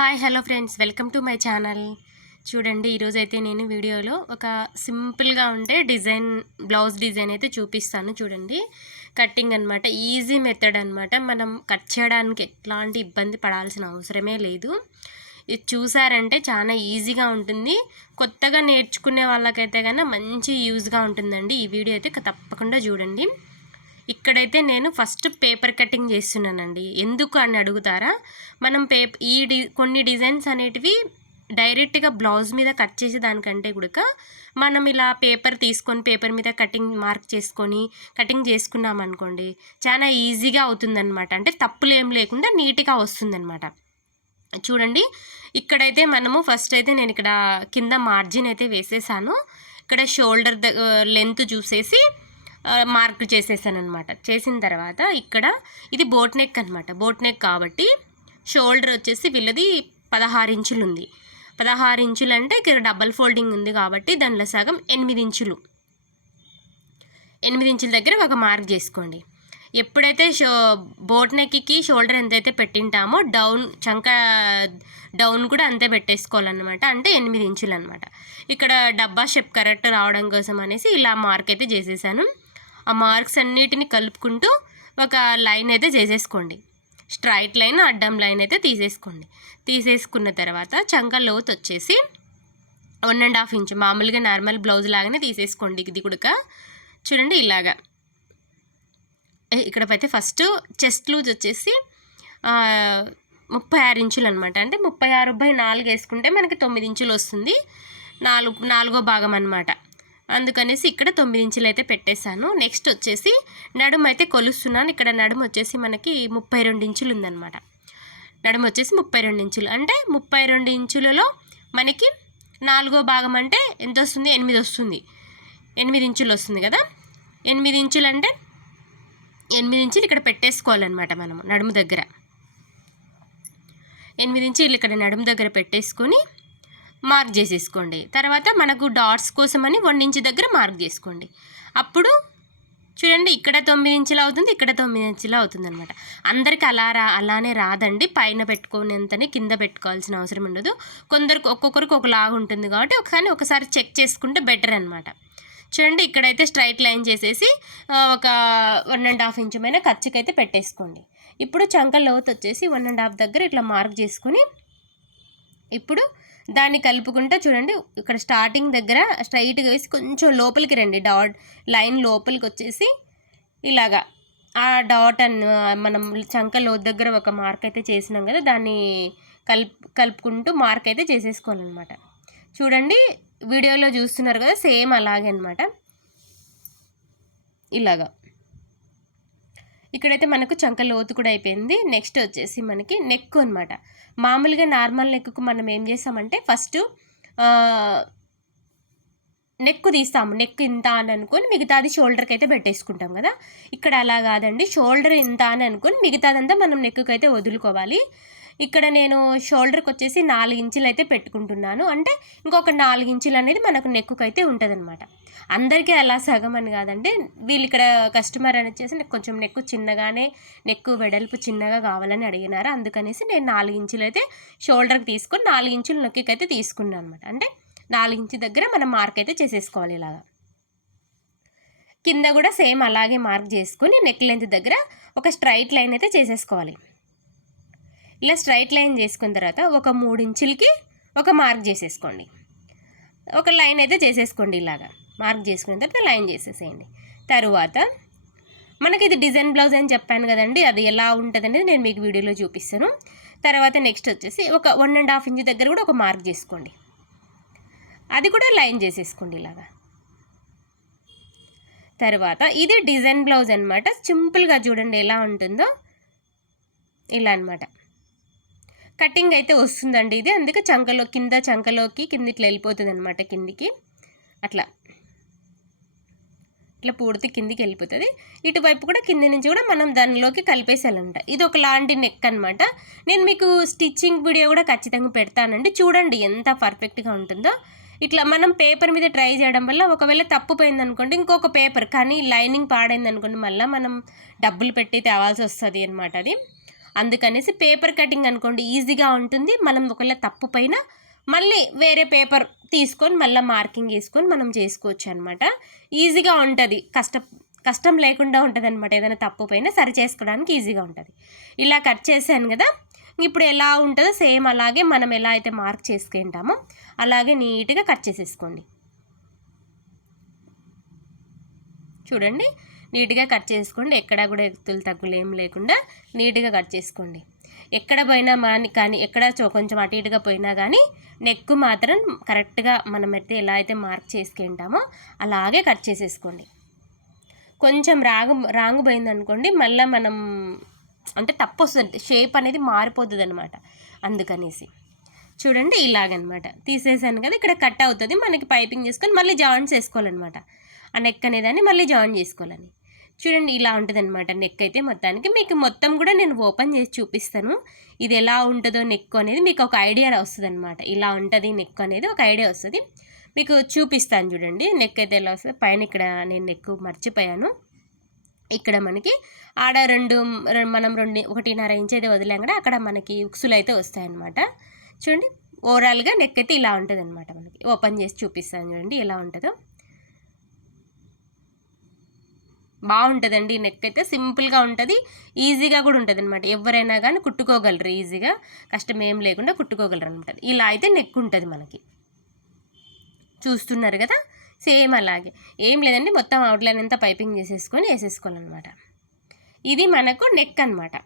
Hi hello friends, welcome to my channel. చూడండి, ఈరోజైతే నేను వీడియోలో ఒక సింపుల్గా ఉండే బ్లౌజ్ డిజైన్ అయితే చూపిస్తాను. చూడండి, కట్టింగ్ అనమాట, ఈజీ మెథడ్ అనమాట. మనం కట్ చేయడానికి ఎట్లాంటి ఇబ్బంది పడాల్సిన అవసరమే లేదు. ఇది చూసారంటే చాలా ఈజీగా ఉంటుంది. కొత్తగా నేర్చుకునే వాళ్ళకైతే కన్నా మంచి యూజ్గా ఉంటుందండి. ఈ వీడియో అయితే తప్పకుండా చూడండి. ఇక్కడైతే నేను ఫస్ట్ పేపర్ కటింగ్ చేస్తున్నానండి. ఎందుకు అని అడుగుతారా? మనం కొన్ని డిజైన్స్ అనేటివి డైరెక్ట్గా బ్లౌజ్ మీద కట్ చేసే దానికంటే కూడా మనం ఇలా పేపర్ తీసుకొని పేపర్ మీద కటింగ్ చేసుకున్నాం అనుకోండి, చాలా ఈజీగా అవుతుందన్నమాట. అంటే తప్పులు ఏం లేకుండా నీట్గా వస్తుందన్నమాట. చూడండి, ఇక్కడైతే ఫస్ట్ అయితే నేను ఇక్కడ కింద మార్జిన్ అయితే వేసేసాను. ఇక్కడ షోల్డర్ లెంత్ చూసేసి మార్క్ చేసేసాను అనమాట. చేసిన తర్వాత ఇక్కడ ఇది బోట్ నెక్ అనమాట. బోట్ నెక్ కాబట్టి షోల్డర్ వచ్చేసి వీళ్ళది 16 ఇంచులు ఉంది. 16 ఇంచులు అంటే ఇక్కడ డబల్ ఫోల్డింగ్ ఉంది కాబట్టి దానిలో సగం 8 ఇంచులు. 8 ఇంచుల దగ్గర ఒక మార్క్ చేసుకోండి. ఎప్పుడైతే బోట్ నెక్కి షోల్డర్ ఎంతైతే పెట్టింటామో చంక డౌన్ కూడా అంతే పెట్టేసుకోవాలన్నమాట. అంటే 8 ఇంచులు అనమాట. ఇక్కడ డబ్బా షేప్ కరెక్ట్ రావడం కోసం అనేసి ఇలా మార్క్ అయితే చేసేసాను. ఆ మార్క్స్ అన్నిటిని కలుపుకుంటూ ఒక లైన్ అయితే చేసేసుకోండి. స్ట్రైట్ లైన్, అడ్డం లైన్ అయితే తీసేసుకున్న తర్వాత చంక లోతు వచ్చేసి 1.5 ఇంచు, మామూలుగా నార్మల్ బ్లౌజ్ లాగానే తీసేసుకోండి. ఇది కూడా చూడండి ఇలాగా. ఇక్కడైతే ఫస్ట్ చెస్ట్ లూజ్ వచ్చేసి 36 ఇంచులు అనమాట. అంటే 36/4 వేసుకుంటే మనకి 9 ఇంచులు వస్తుంది. నాలుగో భాగం అనమాట. అందుకనేసి ఇక్కడ 9 ఇంచులు అయితే పెట్టేశాను. నెక్స్ట్ వచ్చేసి నడుము అయితే కొలుస్తున్నాను. ఇక్కడ నడుము వచ్చేసి మనకి 32 ఇంచులు ఉందన్నమాట. నడుము వచ్చేసి 32 ఇంచులు. అంటే 32 ఇంచులలో మనకి నాలుగో భాగం అంటే ఎంత వస్తుంది? 8 వస్తుంది. 8 ఇంచులు వస్తుంది కదా. 8 ఇంచులు అంటే 8 ఇంచులు ఇక్కడ పెట్టేసుకోవాలన్నమాట. మనము నడుము దగ్గర 8 ఇంచులు ఇక్కడ నడుము దగ్గర పెట్టేసుకొని మార్క్ చేసేసుకోండి. తర్వాత మనకు డాట్స్ కోసమని 1 ఇంచు దగ్గర మార్క్ చేసుకోండి. అప్పుడు చూడండి, ఇక్కడ 9 ఇంచులు అవుతుంది, ఇక్కడ 9 ఇంచులు అవుతుంది అనమాట. అందరికి అలానే రాదండి. పైన పెట్టుకునేంతని కింద పెట్టుకోవాల్సిన అవసరం ఉండదు. ఒక్కొక్కరికి ఒకలాగా ఉంటుంది కాబట్టి ఒకసారి చెక్ చేసుకుంటే బెటర్ అనమాట. చూడండి, ఇక్కడైతే స్ట్రైట్ లైన్ చేసేసి ఒక 1.5 ఇంచు పైన ఖర్చుకైతే పెట్టేసుకోండి. ఇప్పుడు చంక లోతు వచ్చేసి 1.5 దగ్గర ఇట్లా మార్క్ చేసుకుని ఇప్పుడు దాన్ని కలుపుకుంటా చూడండి, ఇక్కడ స్టార్టింగ్ దగ్గర స్ట్రైట్గా వేసి కొంచెం లోపలికి రండి. డాట్ లైన్ లోపలికి వచ్చేసి ఇలాగా ఆ డాట్ మనం చంక లోతు దగ్గర ఒక మార్క్ అయితే చేసినాం కదా, దాన్ని కలుపుకుంటూ మార్క్ అయితే చేసేసుకోవాలన్నమాట. చూడండి, వీడియోలో చూస్తున్నారు కదా, సేమ్ అలాగే అనమాట. ఇలాగా ఇక్కడైతే మనకు చంక లోతు కూడా అయిపోయింది. నెక్స్ట్ వచ్చేసి మనకి నెక్ అనమాట. మామూలుగా నార్మల్ నెక్కు మనం ఏం చేస్తామంటే ఫస్ట్ నెక్ తీస్తాము. నెక్ ఇంత అని అనుకొని మిగతాది షోల్డర్కి అయితే పెట్టేసుకుంటాం కదా. ఇక్కడ అలా కాదండి, షోల్డర్ ఇంత అని అనుకొని మిగతాదంతా మనం నెక్కు అయితే వదులుకోవాలి. ఇక్కడ నేను షోల్డర్కి వచ్చేసి 4 ఇంచులు అయితే పెట్టుకుంటున్నాను. అంటే ఇంకొక 4 ఇంచులు అనేది మనకు నెక్కుకు అయితే ఉంటుంది అనమాట. అందరికీ అలా సగం అని కాదండి. వీళ్ళు ఇక్కడ కస్టమర్ అని వచ్చేసి కొంచెం నెక్కు వెడల్పు చిన్నగా కావాలని అడిగినారు. అందుకనేసి నేను 4 ఇంచులు అయితే షోల్డర్కి తీసుకొని 4 ఇంచులు నెక్కి అయితే తీసుకున్నాను అనమాట. అంటే 4 ఇంచు దగ్గర మనం మార్క్ అయితే చేసేసుకోవాలి. ఇలాగా కింద కూడా సేమ్ అలాగే మార్క్ చేసుకొని నెక్ లెంత్ దగ్గర ఒక స్ట్రైట్ లైన్ అయితే చేసేసుకోవాలి. ఇలా స్ట్రైట్ లైన్ చేసుకున్న తర్వాత ఒక 3 ఇంచులకి ఒక మార్క్ చేసేసుకోండి. ఒక లైన్ అయితే చేసేసుకోండి. ఇలాగా మార్క్ చేసుకున్న తర్వాత లైన్ చేసేసేయండి. తరువాత మనకి ఇది డిజైన్ బ్లౌజ్ అని చెప్పాను కదండి, అది ఎలా ఉంటుంది అనేది నేను మీకు వీడియోలో చూపిస్తాను. తర్వాత నెక్స్ట్ వచ్చేసి ఒక 1.5 ఇంచు దగ్గర కూడా ఒక మార్క్ చేసుకోండి. అది కూడా లైన్ చేసేసుకోండి ఇలాగా. తర్వాత ఇది డిజైన్ బ్లౌజ్ అనమాట. సింపుల్గా చూడండి ఎలా ఉంటుందో, ఇలా అనమాట. కటింగ్ అయితే వస్తుందండి ఇది. అందుకే చంకలోకి కింద ఇట్లా వెళ్ళిపోతుంది అనమాట. కిందికి అట్లా పూర్తి కిందికి వెళ్ళిపోతుంది. ఇటువైపు కూడా కింది నుంచి కూడా మనం దానిలోకి కలిపేసాలంట. ఇది ఒకలాంటి నెక్ అనమాట. నేను మీకు స్టిచ్చింగ్ వీడియో కూడా ఖచ్చితంగా పెడతానండి. చూడండి ఎంత పర్ఫెక్ట్గా ఉంటుందో. ఇట్లా మనం పేపర్ మీద ట్రై చేయడం వల్ల ఒకవేళ తప్పుపోయింది అనుకోండి, ఇంకొక పేపర్ కానీ లైనింగ్ పాడైంది అనుకోండి, మళ్ళీ మనం డబ్బులు పెట్టి తేవాల్సి వస్తుంది అనమాట. అది అందుకనేసి పేపర్ కటింగ్ అనుకోండి ఈజీగా ఉంటుంది. మనం ఒకవేళ తప్పు పైన మళ్ళీ వేరే పేపర్ తీసుకొని మళ్ళీ మార్కింగ్ వేసుకొని మనం చేసుకోవచ్చు అనమాట. ఈజీగా ఉంటుంది, కష్టం లేకుండా ఉంటుంది అనమాట. ఏదైనా తప్పు పైన సరి చేసుకోవడానికి ఈజీగా ఉంటుంది. ఇలా కట్ చేశాను కదా, ఇప్పుడు ఎలా ఉంటుందో సేమ్ అలాగే మనం ఎలా అయితే మార్క్ చేసుకుంటామో అలాగే నీట్గా కట్ చేసేసుకోండి. చూడండి, నీట్గా కట్ చేసుకోండి. ఎక్కడా కూడా ఎత్తులు తగ్గులు ఏం లేకుండా నీట్గా కట్ చేసుకోండి. ఎక్కడ పోయినా కానీ ఎక్కడ కొంచెం అటు ఇటుగా పోయినా కానీ నెక్ మాత్రం కరెక్ట్గా మనం అయితే ఎలా అయితే మార్క్ చేసుకుంటామో అలాగే కట్ చేసేసుకోండి. కొంచెం రాంగు పోయింది అనుకోండి, మళ్ళీ మనం అంటే తప్పు వస్తుంది, షేప్ అనేది మారిపోతుంది అనమాట. అందుకనేసి చూడండి ఇలాగనమాట తీసేసాను కదా, ఇక్కడ కట్ అవుతుంది. మనకి పైపింగ్ చేసుకొని మళ్ళీ జాయింట్స్ వేసుకోవాలన్నమాట. ఆ నెక్ అనేదాన్ని మళ్ళీ జాయిన్ చేసుకోవాలని. చూడండి ఇలా ఉంటుంది అనమాట నెక్ అయితే. మొత్తానికి మీకు మొత్తం కూడా నేను ఓపెన్ చేసి చూపిస్తాను. ఇది ఎలా ఉంటుందో నెక్ అనేది మీకు ఒక ఐడియా వస్తుంది అనమాట. ఇలా ఉంటుంది నెక్ అనేది ఒక ఐడియా వస్తుంది, మీకు చూపిస్తాను. చూడండి నెక్ అయితే ఎలా వస్తుంది. పైన ఇక్కడ నేను నెక్ మర్చిపోయాను. ఇక్కడ మనకి ఆడ మనం 1.5 ఇంచ్ అయితే వదిలాం కదా, అక్కడ మనకి ఉక్సులు అయితే వస్తాయన్నమాట. చూడండి ఓవరాల్గా నెక్ అయితే ఇలా ఉంటుంది అనమాట. మనకి ఓపెన్ చేసి చూపిస్తాను చూడండి ఎలా ఉంటుందో. బాగుంటుందండి నెక్ అయితే, సింపుల్గా ఉంటుంది, ఈజీగా కూడా ఉంటుంది అనమాట. ఎవరైనా కానీ కుట్టుకోగలరు ఈజీగా, కష్టం ఏం లేకుండా కుట్టుకోగలరు అనమాట. ఇలా అయితే నెక్ ఉంటుంది మనకి. చూస్తున్నారు కదా, సేమ్ అలాగే ఏం లేదండి. మొత్తం అవుట్లైన్ అంతా పైపింగ్ చేసేసుకొని వేసేసుకోవాలన్నమాట. ఇది మనకు నెక్ అనమాట.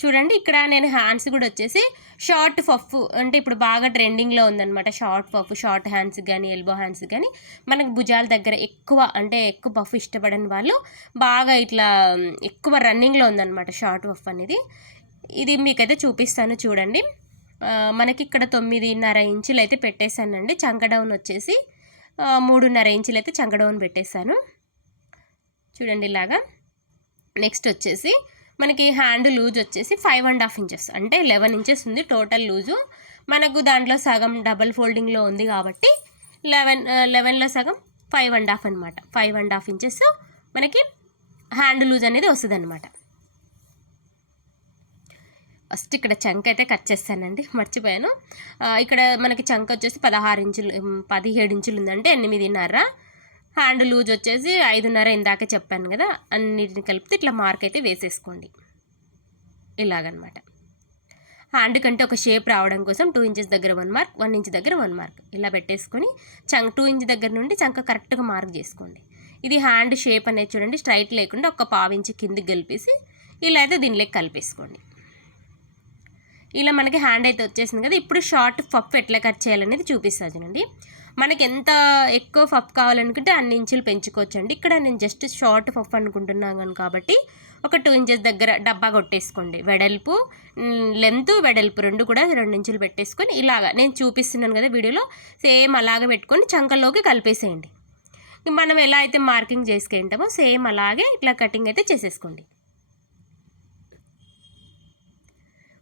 చూడండి ఇక్కడ నేను హ్యాండ్స్ కూడా వచ్చేసి షార్ట్ పఫ్, అంటే ఇప్పుడు బాగా ట్రెండింగ్లో ఉందన్నమాట. షార్ట్ పఫ్, షార్ట్ హ్యాండ్స్ కానీ ఎల్బో హ్యాండ్స్ కానీ మనకు భుజాల దగ్గర ఎక్కువ పఫ్ ఇష్టపడని వాళ్ళు బాగా ఇట్లా ఎక్కువ రన్నింగ్లో ఉందన్నమాట షార్ట్ పఫ్ అనేది. ఇది మీకైతే చూపిస్తాను చూడండి. మనకి ఇక్కడ 9.5 ఇంచులు అయితే పెట్టేశానండి. చంక డౌన్ వచ్చేసి 3.5 ఇంచులు అయితే చంక డౌన్ పెట్టేశాను. చూడండి ఇలాగా. నెక్స్ట్ వచ్చేసి మనకి హ్యాండ్ లూజ్ వచ్చేసి 5.5 ఇంచెస్, అంటే 11 ఇంచెస్ ఉంది టోటల్ లూజు. మనకు దాంట్లో సగం డబల్ ఫోల్డింగ్లో ఉంది కాబట్టి 11లో సగం 5.5 అనమాట. 5.5 ఇంచెస్ మనకి హ్యాండ్ లూజ్ అనేది వస్తుంది అనమాట. ఫస్ట్ ఇక్కడ చంక అయితే కట్ చేస్తానండి, మర్చిపోయాను. ఇక్కడ మనకి చంక వచ్చేసి 17 ఇంచులు ఉందంటే 8.5. హ్యాండ్ లూజ్ వచ్చేసి 5.5 ఇందాక చెప్పాను కదా, అన్నిటిని కలిపితే ఇట్లా మార్క్ అయితే వేసేసుకోండి ఇలాగనమాట. హ్యాండ్ కంటే ఒక షేప్ రావడం కోసం 2 ఇంచెస్ దగ్గర 1 మార్క్, 1 ఇంచ్ దగ్గర 1 మార్క్ ఇలా పెట్టేసుకొని 2 ఇంచ్ దగ్గర నుండి చంక కరెక్ట్గా మార్క్ చేసుకోండి. ఇది హ్యాండ్ షేప్ అనేది చూడండి స్ట్రైట్ లేకుండా ఒక 1/4 ఇంచ్ కిందికి కలిపేసి ఇలా అయితే దీనిలోకి కలిపేసుకోండి. ఇలా మనకి హ్యాండ్ అయితే వచ్చేసింది కదా. ఇప్పుడు షార్ట్ పఫ్ ఎట్లా కట్ చేయాలనేది చూపిస్తాను చూడండి. మనకి ఎంత ఎక్కువ పఫ్ కావాలనుకుంటే అన్ని ఇంచులు పెంచుకోవచ్చు అండి. ఇక్కడ నేను జస్ట్ షార్ట్ పఫ్ అనుకుంటున్నాను కాబట్టి ఒక 2 ఇంచెస్ దగ్గర డబ్బా కొట్టేసుకోండి. వెడల్పు లెంత్ వెడల్పు రెండు కూడా 2 ఇంచులు పెట్టేసుకొని ఇలాగా నేను చూపిస్తున్నాను కదా వీడియోలో, సేమ్ అలాగే పెట్టుకొని చంకల్లోకి కలిపేసేయండి. మనం ఎలా అయితే మార్కింగ్ చేసుకుంటామో సేమ్ అలాగే ఇట్లా కటింగ్ అయితే చేసేసుకోండి.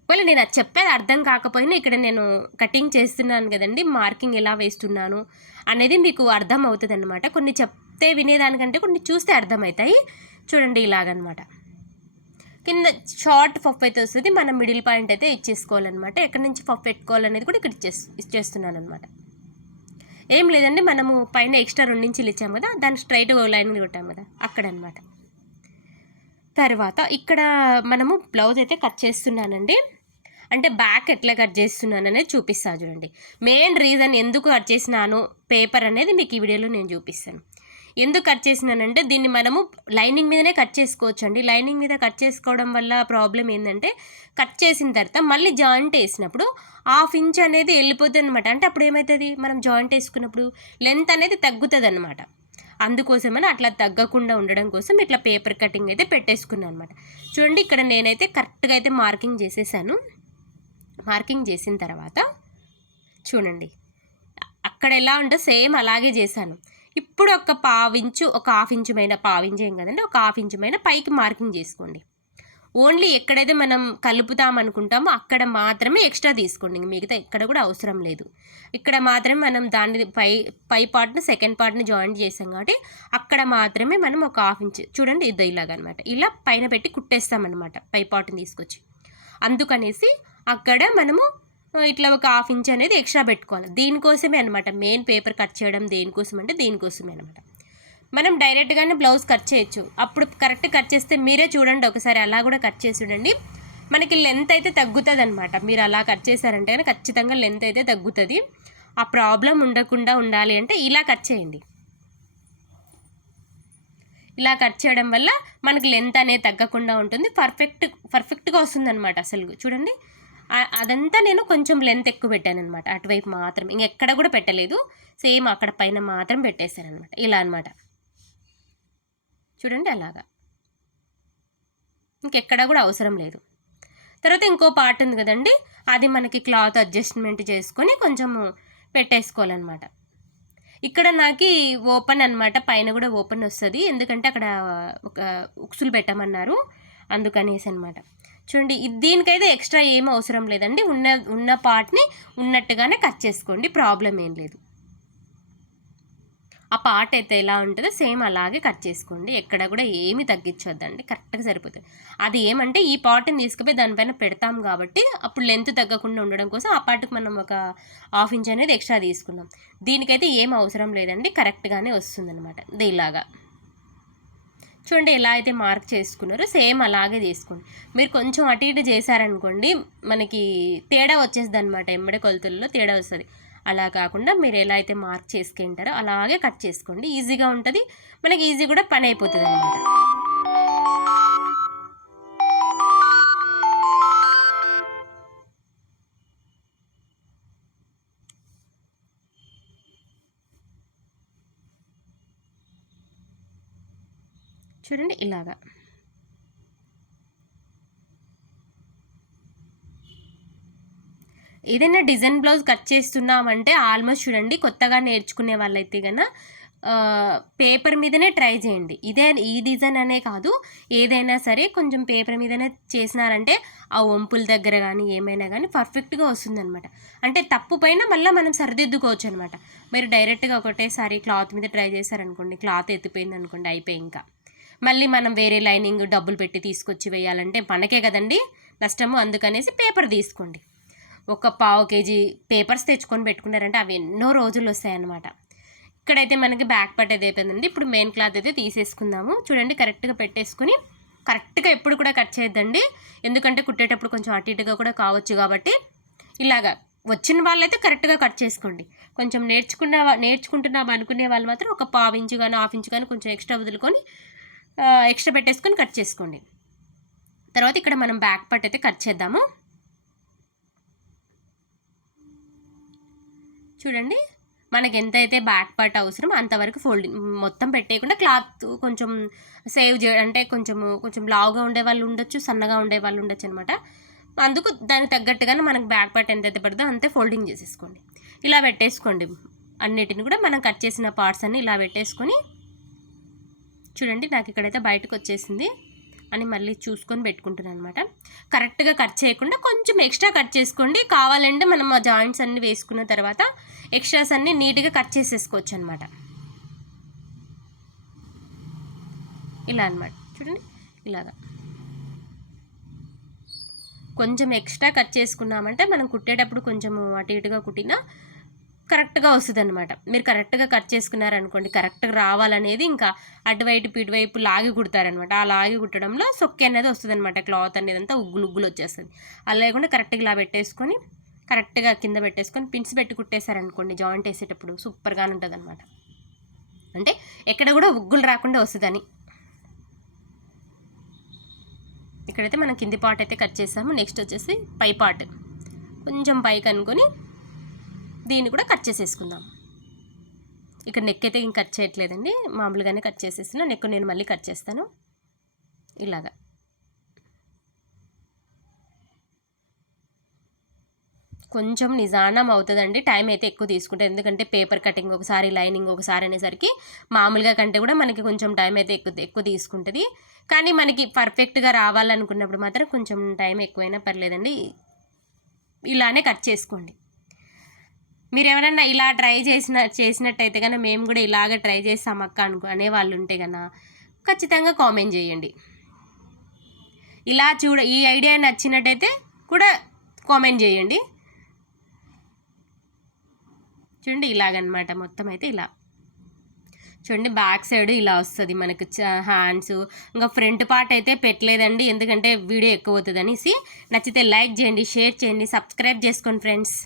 ఒకవేళ నేను అది చెప్పేది అర్థం కాకపోయినా ఇక్కడ నేను కటింగ్ చేస్తున్నాను కదండి, మార్కింగ్ ఎలా వేస్తున్నాను అనేది మీకు అర్థం అవుతుంది అనమాట. కొన్ని చెప్తే వినేదానికంటే కొన్ని చూస్తే అర్థమవుతాయి. చూడండి ఇలాగనమాట. కింద షార్ట్ పఫ్ అయితే వస్తుంది, మనం మిడిల్ పాయింట్ అయితే ఇచ్చేసుకోవాలన్నమాట. ఎక్కడి నుంచి పఫ్ పెట్టుకోవాలనేది కూడా ఇక్కడ ఇచ్చేస్తున్నాను అనమాట. ఏం లేదండి, మనము పైన ఎక్స్ట్రా 2 ఇంచులు ఇచ్చాము కదా, దాన్ని స్ట్రైట్ లైన్ కొట్టాము కదా అక్కడ అనమాట. తర్వాత ఇక్కడ మనము బ్లౌజ్ అయితే కట్ చేస్తున్నానండి. అంటే బ్యాక్ ఎట్లా కట్ చేస్తున్నాను అనేది చూపిస్తాను చూడండి. మెయిన్ రీజన్ ఎందుకు కట్ చేసినాను పేపర్ అనేది మీకు ఈ వీడియోలో నేను చూపిస్తాను. ఎందుకు కట్ చేసినానంటే దీన్ని మనము లైనింగ్ మీదనే కట్ చేసుకోవచ్చు అండి. లైనింగ్ మీద కట్ చేసుకోవడం వల్ల ప్రాబ్లం ఏంటంటే కట్ చేసిన తర్వాత మళ్ళీ జాయింట్ వేసినప్పుడు 1/2 ఇంచ్ అనేది వెళ్ళిపోతుంది అనమాట. అంటే అప్పుడు ఏమవుతుంది, మనం జాయింట్ వేసుకున్నప్పుడు లెంత్ అనేది తగ్గుతుంది అనమాట. అందుకోసమని అట్లా తగ్గకుండా ఉండడం కోసం ఇట్లా పేపర్ కటింగ్ అయితే పెట్టేసుకున్నాను అనమాట. చూడండి ఇక్కడ నేనైతే కరెక్ట్గా అయితే మార్కింగ్ చేసేసాను. మార్కింగ్ చేసిన తర్వాత చూడండి అక్కడ ఎలా ఉందో సేమ్ అలాగే చేశాను. ఇప్పుడు ఒక 1/2 ఇంచు, ఒక 1/2 ఇంచు పైన, 1/2 ఇంచు ఏం కదండి, ఒక 1/2 ఇంచు పైన పైకి మార్కింగ్ చేసుకోండి. ఓన్లీ ఎక్కడైతే మనం కలుపుతాం అనుకుంటామో అక్కడ మాత్రమే ఎక్స్ట్రా తీసుకోండి, మిగతా ఎక్కడ కూడా అవసరం లేదు. ఇక్కడ మాత్రమే మనం దాన్ని పై పార్ట్ని సెకండ్ పార్ట్ని జాయింట్ చేసాం కాబట్టి అక్కడ మాత్రమే మనం ఒక 1/2 ఇంచ్ చూడండి ఇది ఇలాగ అనమాట, ఇలా పైన పెట్టి కుట్టేస్తామన్నమాట పై పార్ట్ని తీసుకొచ్చి. అందుకనేసి అక్కడ మనము ఇట్లా ఒక 1/2 ఇంచ్ అనేది ఎక్స్ట్రా పెట్టుకోవాలి. దీనికోసమే అనమాట మెయిన్ పేపర్ కట్ చేయడం. దేనికోసం అంటే దీనికోసమే అనమాట. మనం డైరెక్ట్గానే బ్లౌజ్ కట్ చేయొచ్చు. అప్పుడు కరెక్ట్ కట్ చేస్తే మీరే చూడండి ఒకసారి, అలా కూడా కట్ చేసి చూడండి, మనకి లెంత్ అయితే తగ్గుతుంది అనమాట. మీరు అలా కట్ చేశారంటే కానీ ఖచ్చితంగా లెంత్ అయితే తగ్గుతుంది. ఆ ప్రాబ్లం ఉండకుండా ఉండాలి అంటే ఇలా కట్ చేయండి. ఇలా కట్ చేయడం వల్ల మనకి లెంత్ అనేది తగ్గకుండా ఉంటుంది, పర్ఫెక్ట్గా వస్తుంది అనమాట. అసలు చూడండి అదంతా నేను కొంచెం లెంత్ ఎక్కువ పెట్టాను అనమాట, అటువైపు మాత్రం, ఇంకెక్కడ కూడా పెట్టలేదు. సేమ్ అక్కడ పైన మాత్రం పెట్టేశాను అనమాట, ఇలా అనమాట. చూడండి అలాగా, ఇంకెక్కడా కూడా అవసరం లేదు. తర్వాత ఇంకో పార్ట్ ఉంది కదండి, అది మనకి క్లాత్ అడ్జస్ట్మెంట్ చేసుకొని కొంచెము పెట్టేసుకోవాలన్నమాట. ఇక్కడ నాకు ఓపెన్ అనమాట, పైన కూడా ఓపెన్ వస్తుంది, ఎందుకంటే అక్కడ ఒక ఉక్సులు పెట్టమన్నారు అందుకనేసి అనమాట. చూడండి దీనికైతే ఎక్స్ట్రా ఏం అవసరం లేదండి, ఉన్న పార్ట్ని ఉన్నట్టుగానే కట్ చేసుకోండి, ప్రాబ్లం ఏం లేదు. ఆ పార్ట్ అయితే ఎలా ఉంటుందో సేమ్ అలాగే కట్ చేసుకోండి, ఎక్కడ కూడా ఏమీ తగ్గించొద్దండి, కరెక్ట్గా సరిపోతుంది. అది ఏమంటే ఈ పార్ట్ని తీసుకుపోయి దానిపైన పెడతాం కాబట్టి అప్పుడు లెంత్ తగ్గకుండా ఉండడం కోసం ఆ పార్ట్కి మనం ఒక 1/2 ఇంచ్ అనేది ఎక్స్ట్రా తీసుకున్నాం. దీనికైతే ఏం అవసరం లేదండి, కరెక్ట్గానే వస్తుంది అనమాట. ఇలాగా చూడండి ఎలా అయితే మార్క్ చేసుకున్నారో సేమ్ అలాగే తీసుకోండి. మీరు కొంచెం అటు ఇటు చేశారనుకోండి మనకి తేడా వచ్చేస్తుంది అనమాట, ఎంబడే కొలతల్లో తేడా వస్తుంది. అలా కాకుండా మీరు ఎలా అయితే మార్క్ చేసుకుంటారో అలాగే కట్ చేసుకోండి, ఈజీగా ఉంటుంది, మనకి ఈజీ కూడా పని అయిపోతుంది అనమాట. చూడండి ఇలాగా ఏదైనా డిజైన్ బ్లౌజ్ కట్ చేస్తున్నామంటే ఆల్మోస్ట్ చూడండి కొత్తగా నేర్చుకునే వాళ్ళైతే కన్నా పేపర్ మీదనే ట్రై చేయండి. ఈ డిజైన్ అనే కాదు, ఏదైనా సరే కొంచెం పేపర్ మీదనే చేసినారంటే ఆ వంపుల దగ్గర కానీ ఏమైనా కానీ పర్ఫెక్ట్గా వస్తుందన్నమాట. అంటే తప్పు పైన మళ్ళీ మనం సరిదిద్దుకోవచ్చు అనమాట. మీరు డైరెక్ట్గా ఒకటేసారి క్లాత్ మీద ట్రై చేశారనుకోండి, క్లాత్ ఎత్తిపోయింది అనుకోండి, అయిపోయి ఇంకా మళ్ళీ మనం వేరే లైనింగ్ డబ్బులు పెట్టి తీసుకొచ్చి వేయాలంటే మనకే కదండి నష్టము. అందుకనేసి పేపర్ తీసుకోండి. ఒక 1/2 kg పేపర్స్ తెచ్చుకొని పెట్టుకున్నారంటే అవి ఎన్నో రోజులు వస్తాయన్నమాట. ఇక్కడైతే మనకి బ్యాక్ పార్ట్ అయితే అయిపోయిందండి. ఇప్పుడు మెయిన్ క్లాత్ అయితే తీసేసుకుందాము. చూడండి కరెక్ట్గా పెట్టేసుకుని, కరెక్ట్గా ఎప్పుడు కూడా కట్ చేయొద్దండి, ఎందుకంటే కుట్టేటప్పుడు కొంచెం అటు ఇటుగా కూడా కావచ్చు కాబట్టి ఇలాగా వచ్చిన వాళ్ళైతే కరెక్ట్గా కట్ చేసుకోండి. కొంచెం నేర్చుకుంటున్నాం అనుకునే వాళ్ళు మాత్రం ఒక 1/2 ఇంచు కానీ 1/2 ఇంచు కానీ కొంచెం ఎక్స్ట్రా వదులుకొని ఎక్స్ట్రా పెట్టేసుకొని కట్ చేసుకోండి. తర్వాత ఇక్కడ మనం బ్యాక్ పార్ట్ అయితే కట్ చేద్దాము. చూడండి మనకి ఎంతైతే బ్యాక్ పార్ట్ అవసరం అంతవరకు ఫోల్డింగ్ మొత్తం పెట్టేయకుండా క్లాత్ కొంచెం సేవ్ అంటే కొంచెం లావుగా ఉండే వాళ్ళు ఉండొచ్చు, సన్నగా ఉండే వాళ్ళు ఉండొచ్చు అనమాట. అందుకు దానికి తగ్గట్టుగానే మనకు బ్యాక్ పార్ట్ ఎంతైతే పడుతుందో అంతే ఫోల్డింగ్ చేసేసుకోండి. ఇలా పెట్టేసుకోండి అన్నిటిని కూడా, మనం కట్ చేసిన పార్ట్స్ అన్ని ఇలా పెట్టేసుకొని చూడండి నాకు ఇక్కడైతే బయటకు వచ్చేసింది అని మళ్ళీ చూసుకొని పెట్టుకుంటున్నాను అనమాట. కరెక్ట్గా కట్ చేయకుండా కొంచెం ఎక్స్ట్రా కట్ చేసుకోండి. కావాలంటే మనం ఆ జాయింట్స్ అన్నీ వేసుకున్న తర్వాత ఎక్స్ట్రాస్ అన్నీ నీట్గా కట్ చేసేసుకోవచ్చు అనమాట. ఇలా అనమాట చూడండి, ఇలాగా కొంచెం ఎక్స్ట్రా కట్ చేసుకున్నామంటే మనం కుట్టేటప్పుడు కొంచెము అటు ఇటుగా కుట్టినా కరెక్ట్గా వస్తుంది అనమాట. మీరు కరెక్ట్గా కట్ చేసుకున్నారనుకోండి, కరెక్ట్గా రావాలనేది ఇంకా ఇటువైపు లాగి కుడతారనమాట. ఆ లాగి కుట్టడంలో సొక్కి అనేది వస్తుంది అనమాట, క్లాత్ అనేది అంతా ఉగ్గులు వచ్చేస్తుంది. అలా లేకుండా కరెక్ట్గా ఇలా పెట్టేసుకొని కరెక్ట్గా కింద పెట్టేసుకొని పిన్స్ పెట్టి కుట్టేశారనుకోండి, జాయింట్ వేసేటప్పుడు సూపర్గా ఉంటుంది అనమాట. అంటే ఎక్కడ కూడా ఉగ్గులు రాకుండా వస్తుందని. ఇక్కడైతే మనం కింది పార్ట్ అయితే కట్ చేసాము. నెక్స్ట్ వచ్చేసి పై పార్ట్ కొంచెం పైకి అనుకొని దీన్ని కూడా కట్ చేసేసుకుందాం. ఇక్కడ నెక్ అయితే ఇంక కట్ చేయట్లేదండి, మామూలుగానే కట్ చేసేసిన. నెక్ నేను మళ్ళీ కట్ చేస్తాను ఇలాగా. కొంచెం నిదానం అవుతుందండి. టైం అయితే ఎక్కువ తీసుకుంటుంది, ఎందుకంటే పేపర్ కటింగ్ ఒకసారి, లైనింగ్ ఒకసారి అనేసరికి మామూలుగా కంటే కూడా మనకి కొంచెం టైం అయితే ఎక్కువ తీసుకుంటుంది. కానీ మనకి పర్ఫెక్ట్గా రావాలనుకున్నప్పుడు మాత్రం కొంచెం టైం ఎక్కువైనా పర్లేదండి. ఇలానే కట్ చేసుకోండి. మీరు ఎవరన్నా ఇలా ట్రై చేసినట్టయితే కన్నా మేము కూడా ఇలాగ ట్రై చేస్తాం అక్క అనే వాళ్ళు ఉంటే కన్నా ఖచ్చితంగా కామెంట్ చేయండి. ఇలా ఈ ఐడియా నచ్చినట్టయితే కూడా కామెంట్ చేయండి. చూడండి ఇలాగనమాట, మొత్తం అయితే ఇలా చూడండి. బ్యాక్ సైడ్ ఇలా వస్తుంది మనకు హ్యాండ్స్. ఇంకా ఫ్రంట్ పార్ట్ అయితే పెట్టలేదండి, ఎందుకంటే వీడియో ఎక్కువ అవుతుంది అనేసి. నచ్చితే లైక్ చేయండి, షేర్ చేయండి, సబ్స్క్రైబ్ చేసుకోండి ఫ్రెండ్స్.